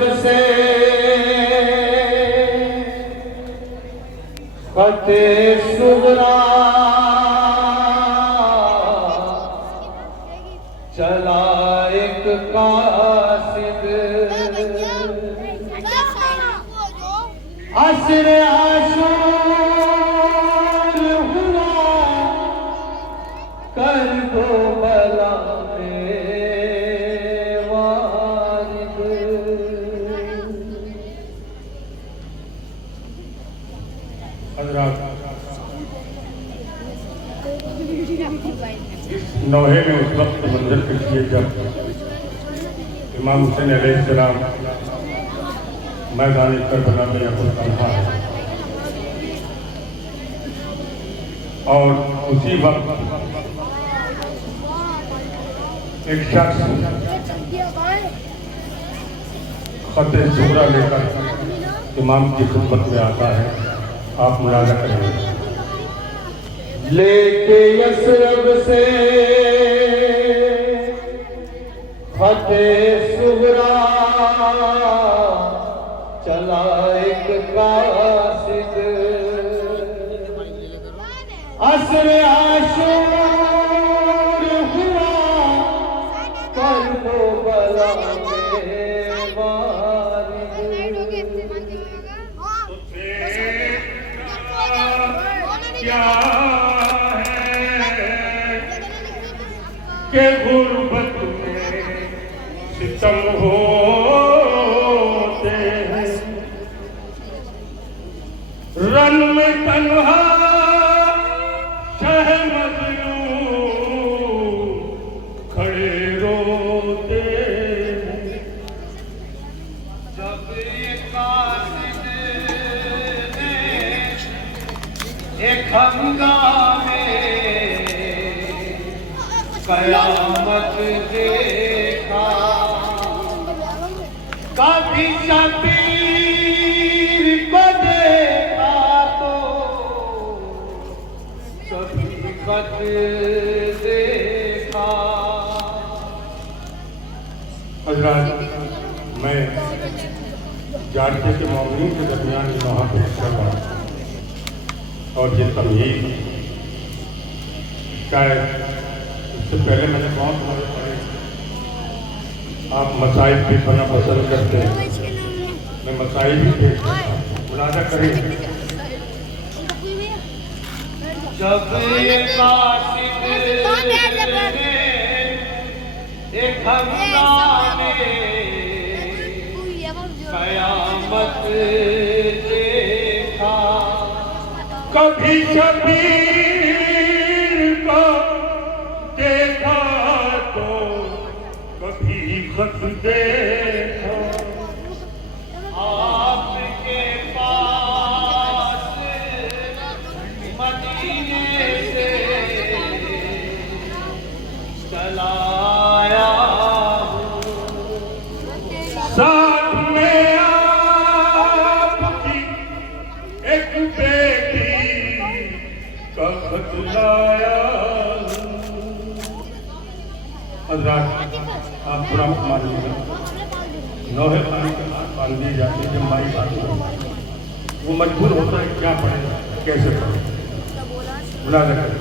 असरब से फते सुगरा चला एक कासिद असर आशूर हुआ कर दो भला इस नौहे में उस वक्त मंजर किए जब इमाम हुसैन अलैहिस्सलाम मैदान करबला में अपना तन्हा है और उसी वक्त एक शख्स खत ज़ुहरा लेकर इमाम की खिदमत में आता है। आप मुलाज़ा करेंगे। लेके यसरब से फते सुगरा चला एक कासिद असर आशूर हुआ कर दो बला क्या के गुर्बत में सितम होते हैं, रन में तन्हा शह मजलूम खड़े रोते हैं। जब एक कासिद ने एक हंगामे कयामत देखा, कभी शबीर को देखा तो कभी खत देखा। हज़रात, मैं जारजे के मौजूद के दरमियान वहाँ पे कर रहा हूँ और ये तमहीद शायद इससे पहले मैंने बहुत सारे पढ़े। आप मसाइल भी पढ़ना पसंद करते हैं, मैं मसाइल भी पेश करता हूँ, मुलाज़ा करेंगे। जब कासिद ने एक हंगामे कयामत देखा, कभी शबीर को देखा तो कभी खत देखा। आपके पास मदीने से चला आया हूँ, साथ में आपकी एक बेटी का खत लाया। हज़रात, आप पूरा मान लीजिए, नौहे पानी के हाथ बांध दिए जाते हैं। जब माई बात वो मजबूर होता है क्या पढ़े कैसे पढ़े, मुलाज़ा करें।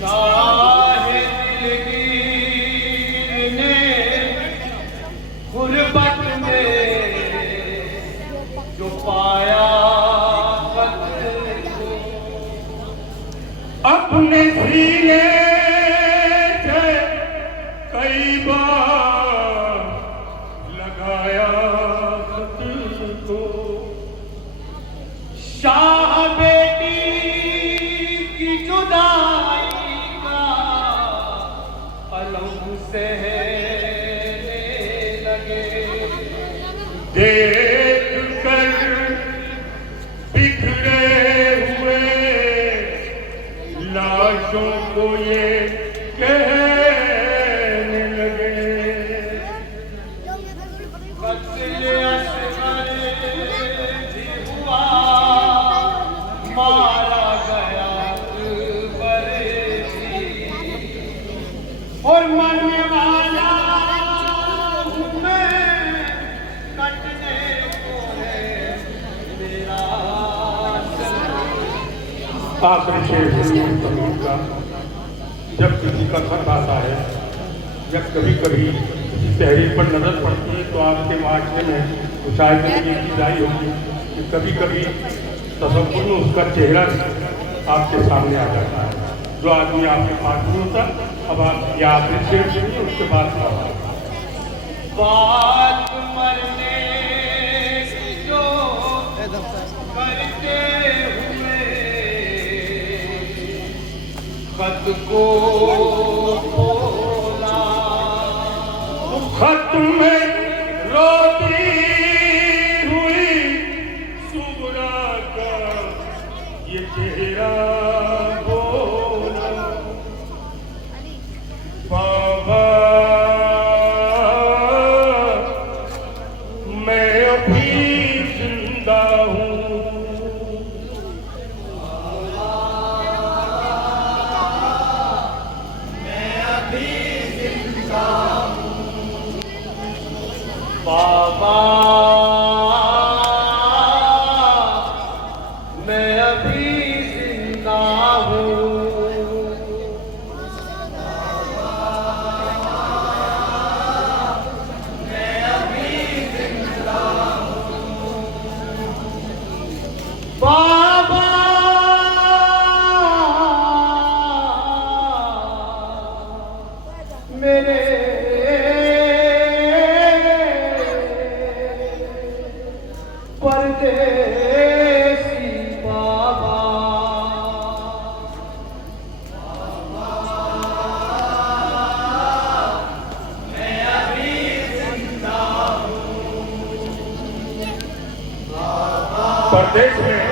काहे दिलगीर ने गुर्बत में जो पाया खत को, अपने सीने से कई बार लगाया खत को, शाह बेटी की जुदाई का अलम सहने लगे। देख कर बिखरे हुए लाशों को ये कहने लगे, कत्ल असगर भी हुआ, मारा गया अकबर भी, और मरने वाला हूँ मैं आखिरी शेर सुनिए संगीत का। जब किसी का खत आता है या कभी कभी किसी तहरीर पर नजर पड़ती है तो आपके माशरे में तो शायद ये चीज आई होगी कि कभी कभी तसव्वुर में उसका चेहरा आपके सामने आ जाता है, जो आदमी आपके पास नहीं होता। अब आप ये आखिरी शेर सुनिए, उसके बाद बात मरने की जो करते हुए खत को बोला, खत में रोती हुई सुगरा का ये चेहरा बोला, बाबा मैं अभी जिंदा हूँ, बाबा मैं अभी जिंदा हूँ। बाबा मेरे परदेसी बाबा, मैं अभी जिंदा हूँ। परदेश में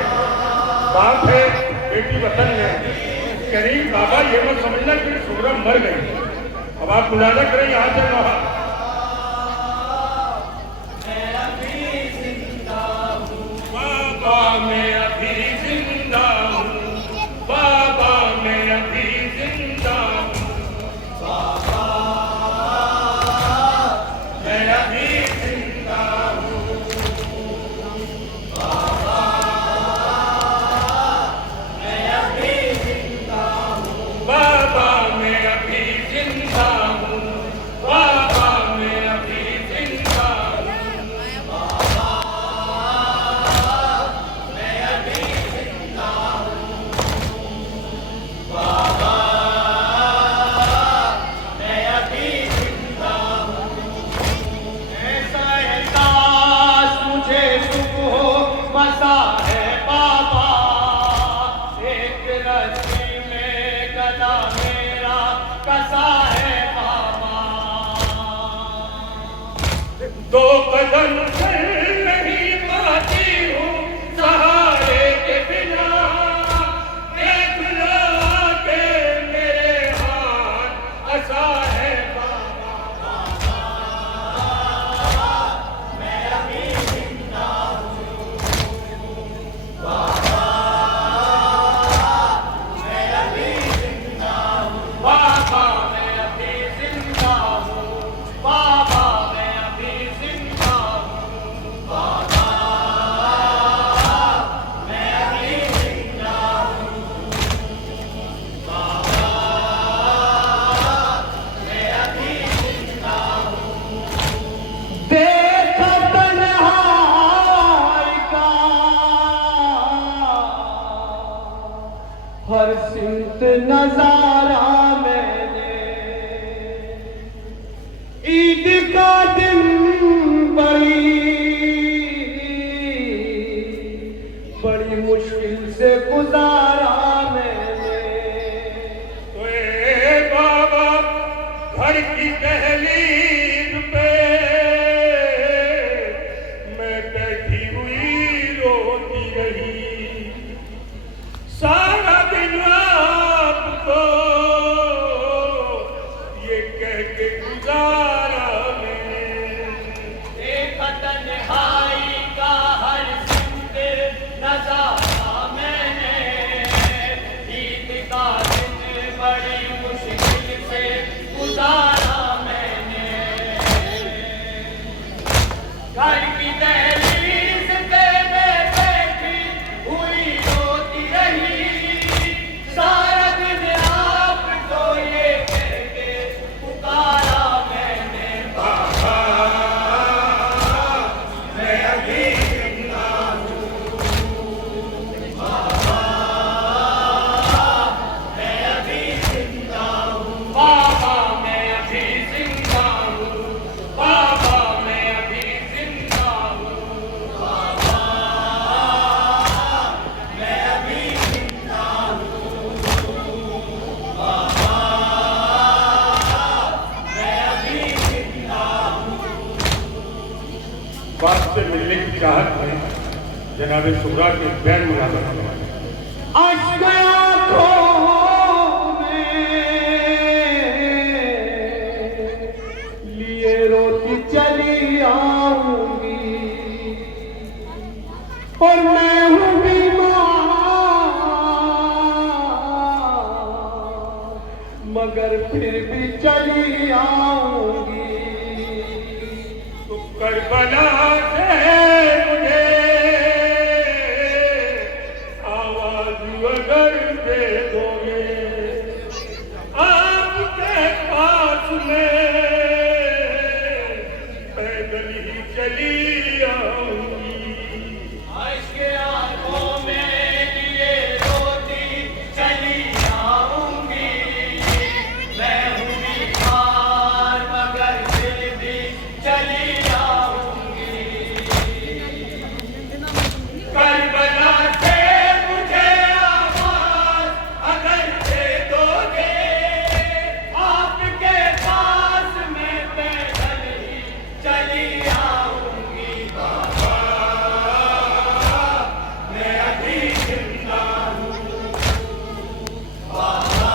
बात है बेटी वतन में। करीम बाबा ये मत समझना कि सुगरा मर गई। अब आप मुलाजा करें यहाँ से वहाँ। बाबा मैं अभी जिंदा हूँ, बाबा मैं अभी जिंदा हूँ, बाबा मैं अभी जिंदा हूँ, बाबा मैं अभी जिंदा हूँ, बाबा मैं अभी जिंदा हूँ, बाबा मैं अभी जिंदा हूँ, ऐसा है काश मुझे सुबह बसा है बाबा, एक रस्सी में गला मेरा कसा है बाबा। दो कदम चल नहीं पाती हूँ सहारे के बिना, देख लो के मेरे हाथ ऐसा है बाबा मैं अभी जिंदा हूँ, बाबा मैं अभी जिंदा हूँ, बाबा मैं अभी जिंदा हूँ, बाबा मैं अभी जिंदा हूँ। देखा तन्हाई का हर सिमत नजारा मैंने, ईद का दिन बड़ी मुश्किल से गुजारा मैंने। तो ए बाबा घर की दहलीज पे मैं बैठी हुई रोती रही, सारा दिन आपको ये कह के गुजारा मैंने। देखा तन्हाई का हर सिमत नजारा मैंने, ईद का दिन बड़ी मुश्किल से गुजारा मैंने। घर की दहलीज पे मैं बैठी हुई रोती रही, बाप से मिलने की चाहत में जनाब सुगरा के बैन मुलाकात करवाई। अश्क आँखों में लिए रोती चली आऊंगी और मैं हूँ बीमार मगर फिर भी चली आऊंगी। तो करबला से मुझे आवाज अगर दे दोगे आपके पास में पैदल ही चली आऊंगी। अश्क आँखों में लिए रोती चली आऊंगी मैं हूँ बीमार मगर फिर भी चली आऊंगी। करबला से मुझे आवाज अगर दे दोगे आपके पास में पैदल ही चली आऊंगी। बाबा मैं अभी जिंदा हूँ बाबा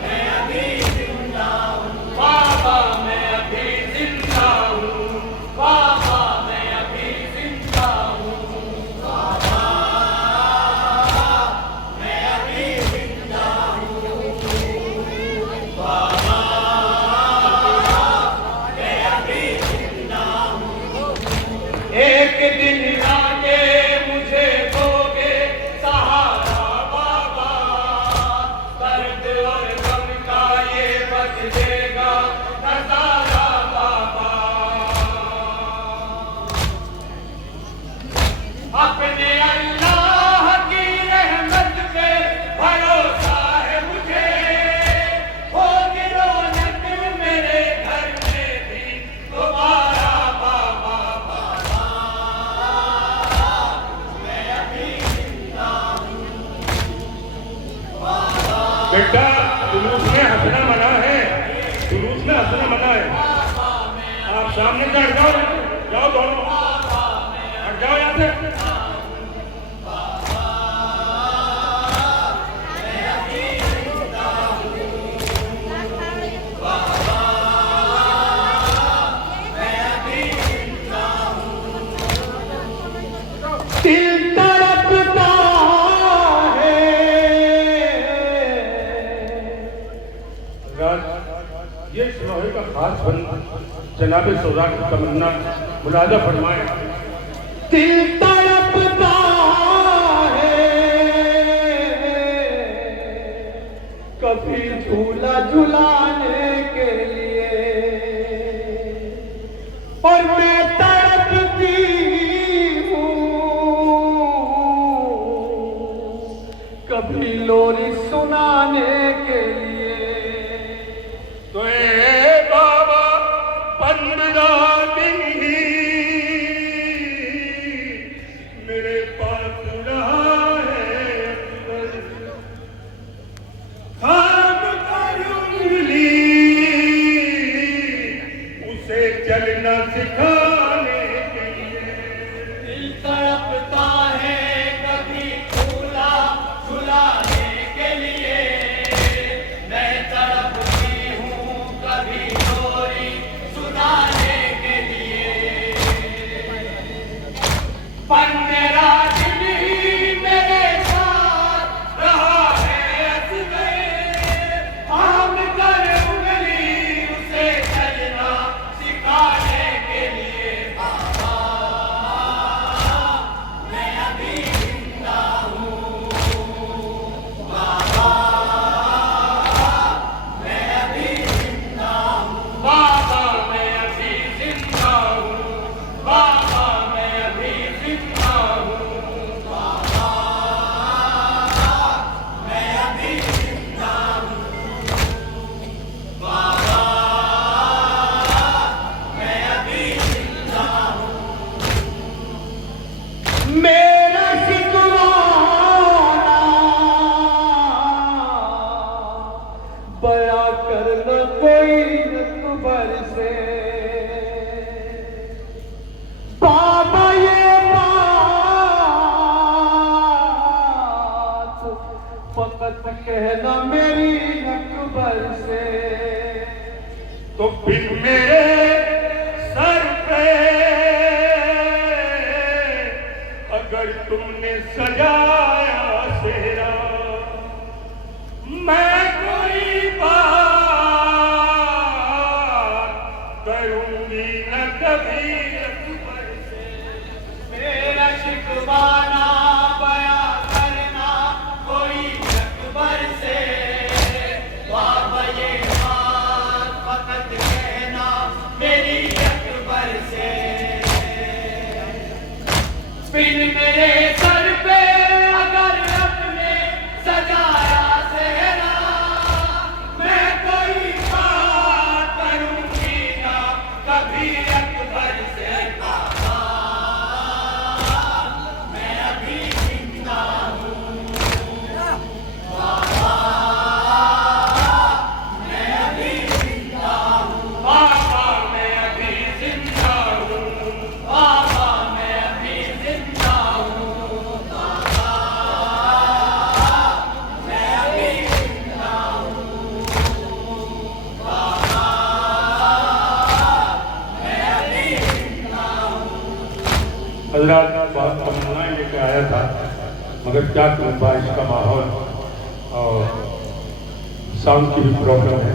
मैं अभी जिंदा हूँ बाबा मैं अभी जिंदा हूँ बाबा मैं अभी जिंदा हूँ बाबा मैं अभी जिंदा हूँ बाबा मैं अभी जिंदा हूँ। एक दिन आके मुझे दोगे सहारा बाबा दर्द और गम का ये बदलेगा नजारा बाबा। अपने अल्लाह की रहमत पे भरोसा है मुझे होगी रौनक मेरे घर में भी दोबारा बाबा। बाबा मैं अभी जिंदा हूँ बाबा बेटा जुलूस में हंसना मना है, जुलूस में हंसना मना है। आप सामने से हट जाओ, जाओ दोनों हट जाओ यहाँ से। दिल तड़पता है ये इस लोहे का खास बन जनाब सौरा की तमन्ना मुलाजा फरमाए। दिल तड़पता है कभी झूला झुलाने के लिए और मैं तड़पती हूँ कभी लोरी सुनाने के लिए। तो ए बाबा 15 दिन ही मेरे पास रहा है खाम कर उंगली उसे चलना सिखाने के लिए। दिल तड़पता है कभी झूला झुलाने के लिए मैं तड़पती हूँ कभी लोरी सुनाने के लिए। 15 दिन ही मेरे साथ रहा है असगर थाम कर उंगली उसे चलना सिखाने के लिए। बाबा तुमने सजाया सेरा, मैं कोई बात करूंगी न कभी अकबर से। मेरा शिकवाना बयां करना कोई अकबर से, बाबा ये बात फकत कहना मेरी अकबर से। पिन मेरे सर पे अगर अपने सजाया सेहरा, मैं कोई बात करूंगी ना कभी अकबर से। बाबा मैं अभी जिंदा हूँ, बाबा मैं अभी जिंदा हूँ, बाबा मैं अभी जिंदा हूँ, बाबा मैं अभी जिंदा हूँ, बाबा मैं अभी जिंदा हूँ, बाबा मैं अभी जिंदा हूँ। हजरात बहुत तमन्नाएं लेकर आया था, मगर क्या करूं, बारिश का माहौल और साउंड की भी प्रॉब्लम है।